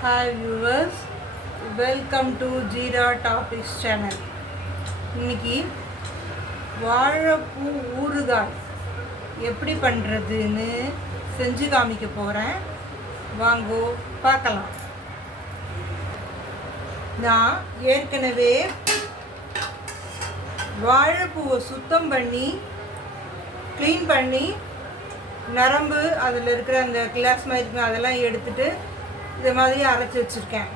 Hi viewers, welcome to Jira Topics channel. இன்னைக்கு வாழைப்பூ ஊறுகாய் எப்படி பண்ணுறதுன்னு செஞ்சு காமிக்க போகிறேன். வாங்கோ பார்க்கலாம். நான் ஏற்கனவே வாழைப்பூவை சுத்தம் பண்ணி க்ளீன் பண்ணி நரம்பு அதில் இருக்கிற அந்த கிளாஸ் மாதிரி அதெல்லாம் எடுத்துட்டு இது மாதிரி அரைச்சி வச்சுருக்கேன்.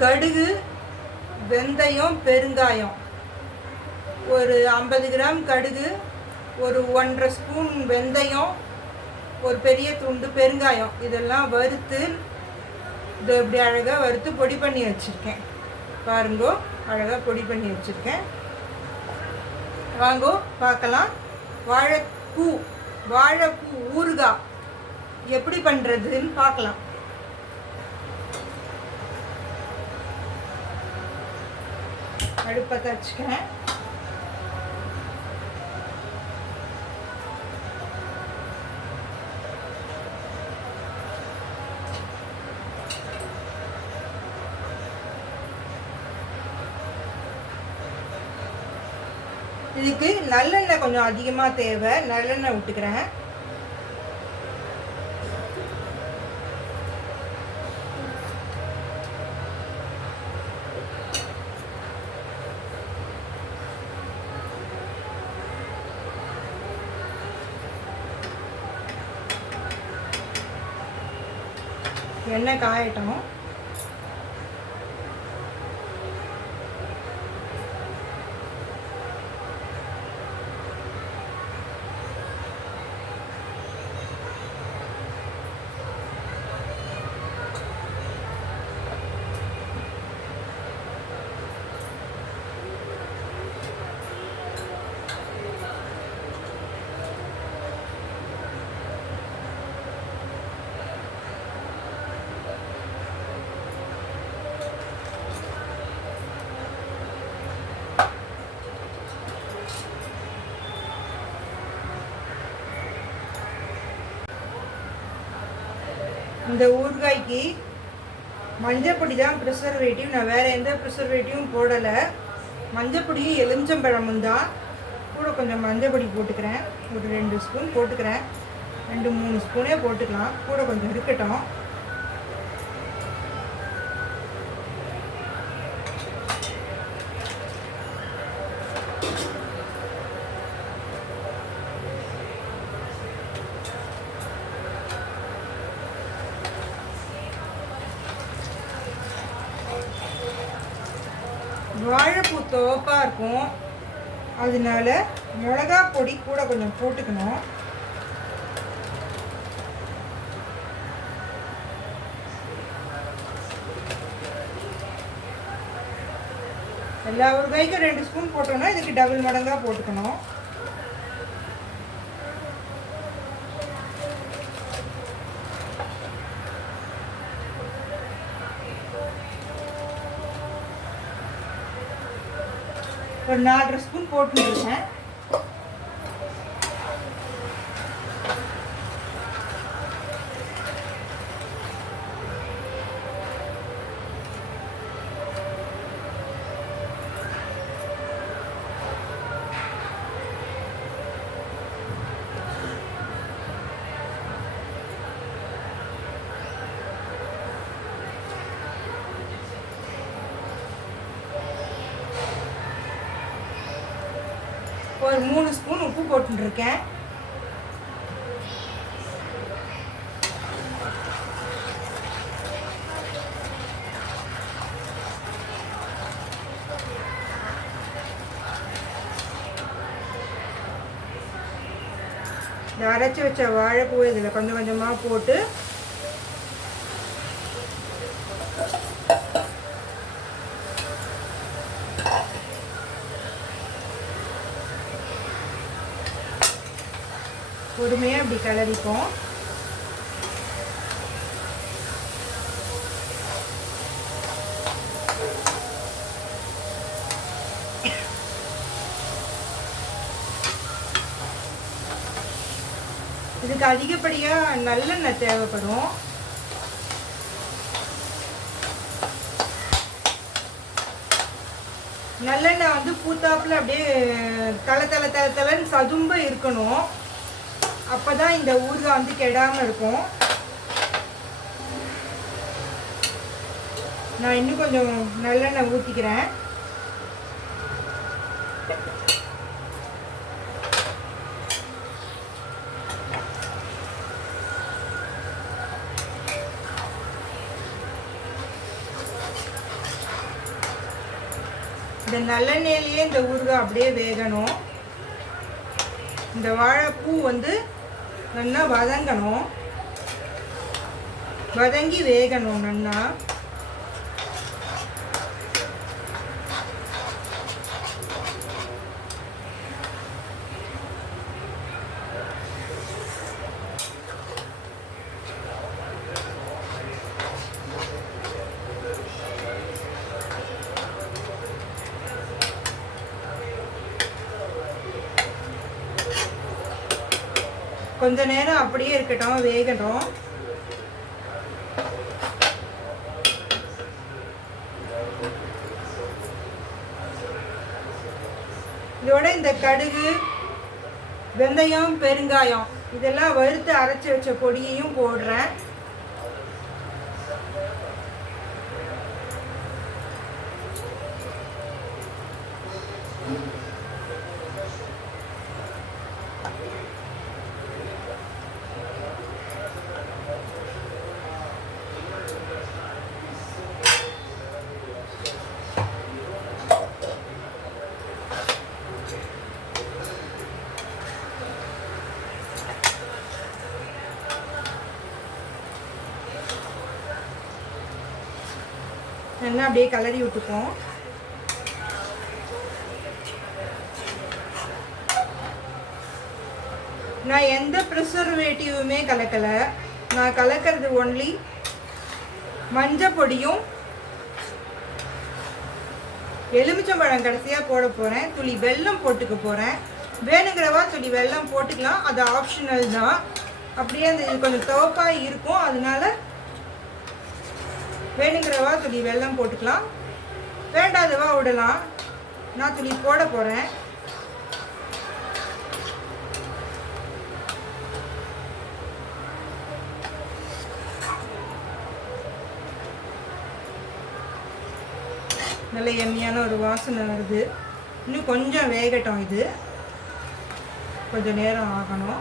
கடுகு, வெந்தயம், பெருங்காயம், ஒரு 50 கிராம் கடுகு, ஒரு 1.5 ஸ்பூன் வெந்தயம், ஒரு பெரிய துண்டு பெருங்காயம், இதெல்லாம் வறுத்து இது இப்படி அழகாக வறுத்து பொடி பண்ணி வச்சுருக்கேன். பாருங்கோ, அழகாக பொடி பண்ணி வச்சுருக்கேன். வாங்கோ பார்க்கலாம். வாழைப்பூ ஊறுகாய் எப்படி பண்ணுறதுன்னு பார்க்கலாம். அடுப்பத்தை வச்சுக்கிறேன். இதுக்கு நல்லெண்ணெய் கொஞ்சம் அதிகமாக தேவை. நல்லெண்ணெய் விட்டுக்கிறேன். எண்ணெய் காயட்டும். இந்த ஊறுகாய்க்கு மஞ்சப்பொடி தான் ப்ரிசர்வேட்டிவ். நான் வேறு எந்த ப்ரிசர்வேட்டிவும் போடலை. மஞ்சப்பொடியும் எலுமிச்சம்பழமும் தான். கூட கொஞ்சம் மஞ்சப்பொடி போட்டுக்கிறேன். ஒரு 2 ஸ்பூன் போட்டுக்கிறேன். 2-3 ஸ்பூனே போட்டுக்கலாம். கூட கொஞ்சம் இருக்கட்டும். வாழைப்பூ துவப்பாக இருக்கும், அதனால மிளகா பொடி கூட கொஞ்சம் போட்டுக்கணும். எல்லா ஊறுகாய்க்கும் 2 ஸ்பூன் போட்டோம்னா இதுக்கு டபுள் மடங்காக போட்டுக்கணும். ஒரு 4.5 ஸ்பூன் போட்டுருக்கேன். ஒரு 3 ஸ்பூன் உப்பு போட்டுருக்கேன். இந்த அரைச்சி வச்ச வாழைப்பூ இதில் கொஞ்சம் கொஞ்சமாக போட்டு பொறுமையாக இப்படி கிளறிப்போம். இதுக்கு அதிகப்படியாக நல்லெண்ணெய் தேவைப்படும். நல்லெண்ணெய் வந்து பூத்தாப்பில் அப்படியே தலை சதும்ப இருக்கணும். அப்போ தான் இந்த ஊறுகாய் வந்து கெடாமல் இருக்கும். நான் இன்னும் கொஞ்சம் நல்லெண்ணெய் ஊற்றிக்கிறேன். இந்த நல்லெண்ணெயிலேயே இந்த ஊறுகாய் அப்படியே வேகணும். இந்த வாழைப்பூ வந்து நல்லா வதங்கணும், வதங்கி வேகணும் நல்லா. கொஞ்ச நேரம் அப்படியே இருக்கட்டும், வேகட்டும். இதோட இந்த கடுகு, வெந்தயம், பெருங்காயம் இதெல்லாம் வறுத்து அரைச்சி வச்ச பொடியையும் போடுறேன். நல்லா அப்படியே கலரி விட்டுப்போம். நான் எந்த ப்ரிசர்வேட்டிவுமே கலக்கலை. நான் கலக்கிறது ஒன்லி மஞ்சள் பொடியும் எலுமிச்சம்பழம் கடைசியாக போட போகிறேன். துளி வெல்லம் போட்டுக்க போகிறேன். வேணுங்கிறவா துளி வெல்லம் போட்டுக்கலாம், அது ஆப்ஷனல் தான். அப்படியே அந்த இது கொஞ்சம் துவப்பாக இருக்கும், அதனால வேணுங்கிறவா துளி வெல்லம் போட்டுக்கலாம், வேண்டாதவா விடலாம். நான் துளி போட போகிறேன். நல்ல எம்மியான ஒரு வாசனை வருது. இன்னும் கொஞ்சம் வேகட்டும், இது கொஞ்சம் நேரம் ஆகணும்.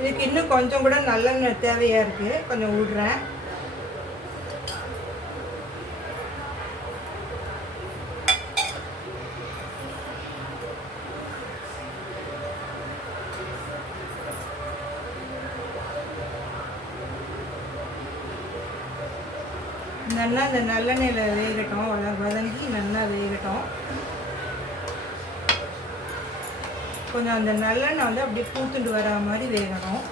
இதுக்கு இன்னும் கொஞ்சம் கூட நல்லெண்ணெய் தேவையாக இருக்குது, கொஞ்சம் விடுறேன். நல்லா இந்த நல்லெண்ணெயில் வேகட்டும், வதங்கி நல்லா வேகட்டும். கொஞ்சம் அந்த நல்லெண்ணெய் வந்து அப்படியே பூத்துண்டு வர மாதிரி வேகணும்.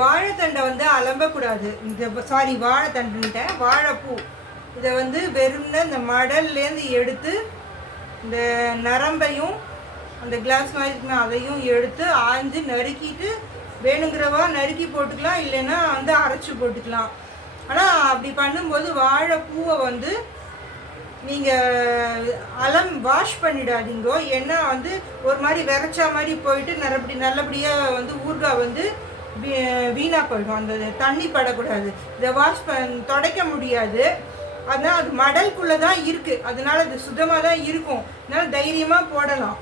வாழைத்தண்டை வந்து அலம்பக்கூடாது. இந்த வாழைத்தண்டுன்ட்டேன், வாழைப்பூ இதை வந்து வெறும்னா இந்த மடல்லேருந்து எடுத்து இந்த நரம்பையும் அந்த கிளாஸ் மாதிரி இருக்குன்னா அதையும் எடுத்து ஆஞ்சு நறுக்கிட்டு வேணுங்கிறவா நறுக்கி போட்டுக்கலாம், இல்லைன்னா வந்து அரைச்சி போட்டுக்கலாம். ஆனால் அப்படி பண்ணும்போது வாழைப்பூவை வந்து நீங்கள் வாஷ் பண்ணிடாதீங்கோ. ஏன்னா வந்து ஒரு மாதிரி விரைச்சா மாதிரி போயிட்டு நல்லபடியாக வந்து ஊறுகாய் வந்து வீணாக போயிடும். அந்த தண்ணி படக்கூடாது, இதை துடைக்க முடியாது. அதனால் அது மடலுக்குள்ளே தான் இருக்குது, அதனால அது சுத்தமாக தான் இருக்கும். அதனால் தைரியமாக போடலாம்.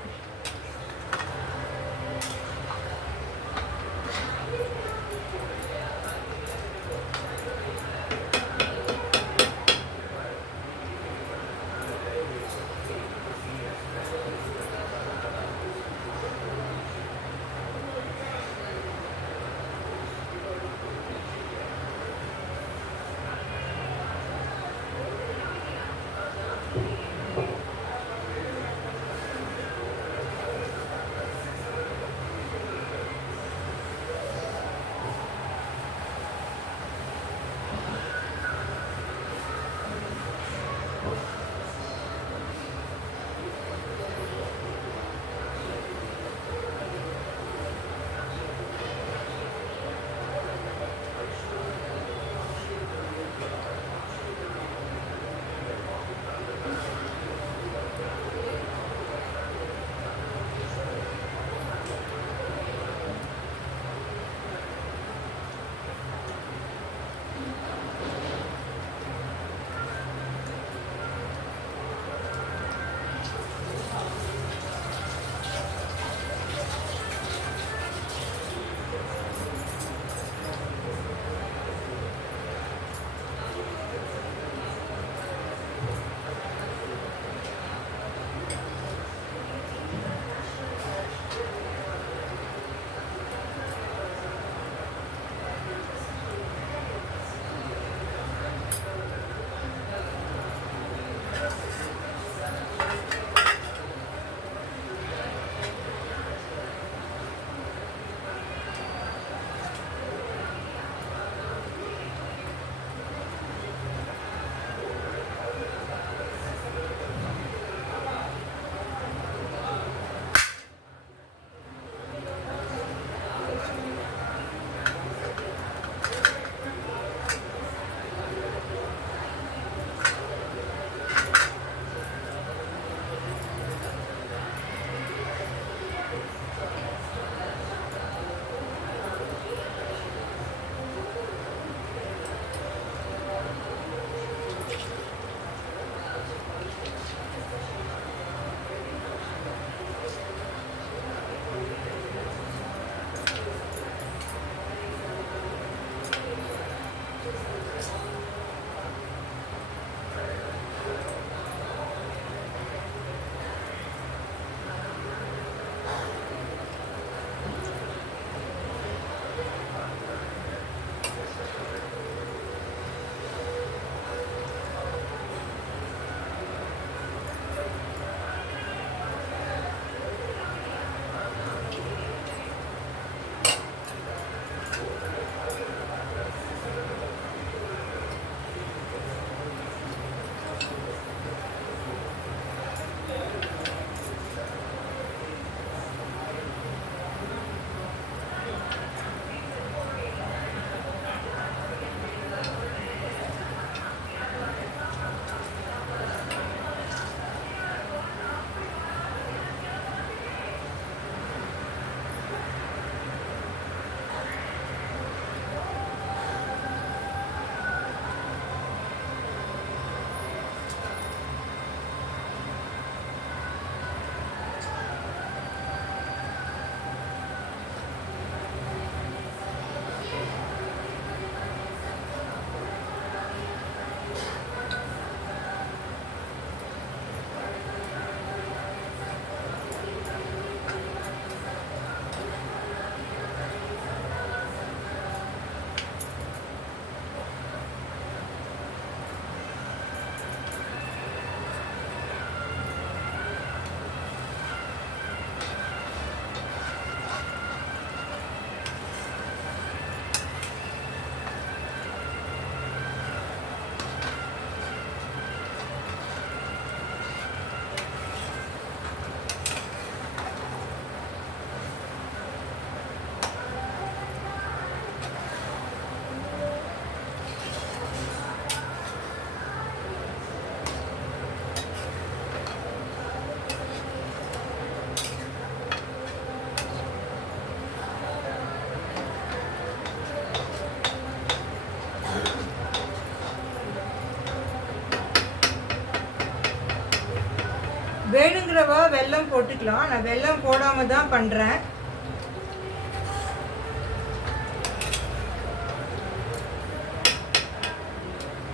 வேணுங்கிறவா வெல்லம் போட்டுக்கலாம். நான் வெல்லம் போடாமல் தான் பண்ணுறேன்.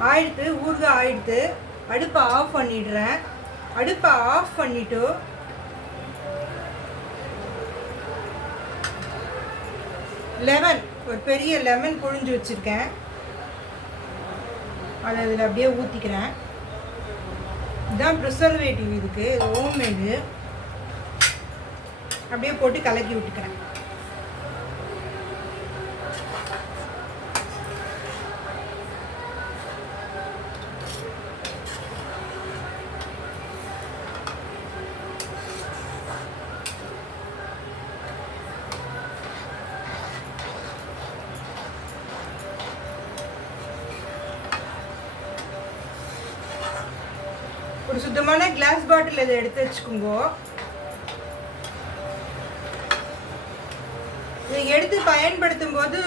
ஆயிடுத்து, ஊறுகாய் ஆயிடுத்து. அடுப்பை ஆஃப் பண்ணிடுறேன். அடுப்பை ஆஃப் பண்ணிவிட்டு லெமன், ஒரு பெரிய லெமன் புழிஞ்சு வச்சுருக்கேன், அதை அதில் அப்படியே ஊற்றிக்கிறேன். இதுதான் ப்ரிசர்வேட்டிவ், இதுக்கு ஹோம்மேடு. அப்படியே போட்டு கலக்கி விட்டுக்கிறேன். ஒரு சுத்தமான கிளாஸ் பாட்டில் இதை எடுத்து வச்சுக்கோங்க. இதை எடுத்து பயன்படுத்தும் போது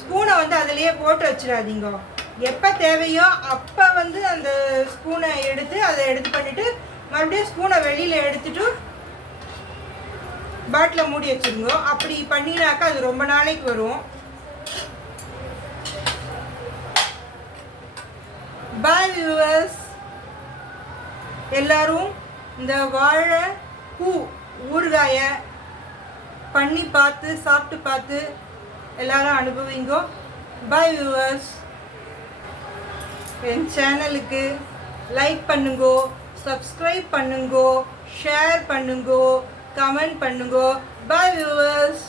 ஸ்பூனை வந்து அதிலேயே போட்டு வச்சிடாதீங்க. எப்போ தேவையோ அப்போ வந்து அந்த ஸ்பூனை எடுத்து அதை பண்ணிவிட்டு மறுபடியும் ஸ்பூனை வெளியில் எடுத்துட்டு பாட்டிலை மூடி வச்சுருங்க. அப்படி பண்ணினாக்கா அது ரொம்ப நாளைக்கு வரும். பாய் வியூவர்ஸ், எல்லாரும் இந்த வாழை பூ ஊறுகாயை பண்ணி பார்த்து சாப்பிட்டு பார்த்து எல்லாரும் அனுபவிங்கோ. பாய் வியூவர்ஸ், என் சேனலுக்கு லைக் பண்ணுங்கோ, சப்ஸ்கிரைப் பண்ணுங்கோ, ஷேர் பண்ணுங்கோ, கமெண்ட் பண்ணுங்கோ. பாய் வியூவர்ஸ்.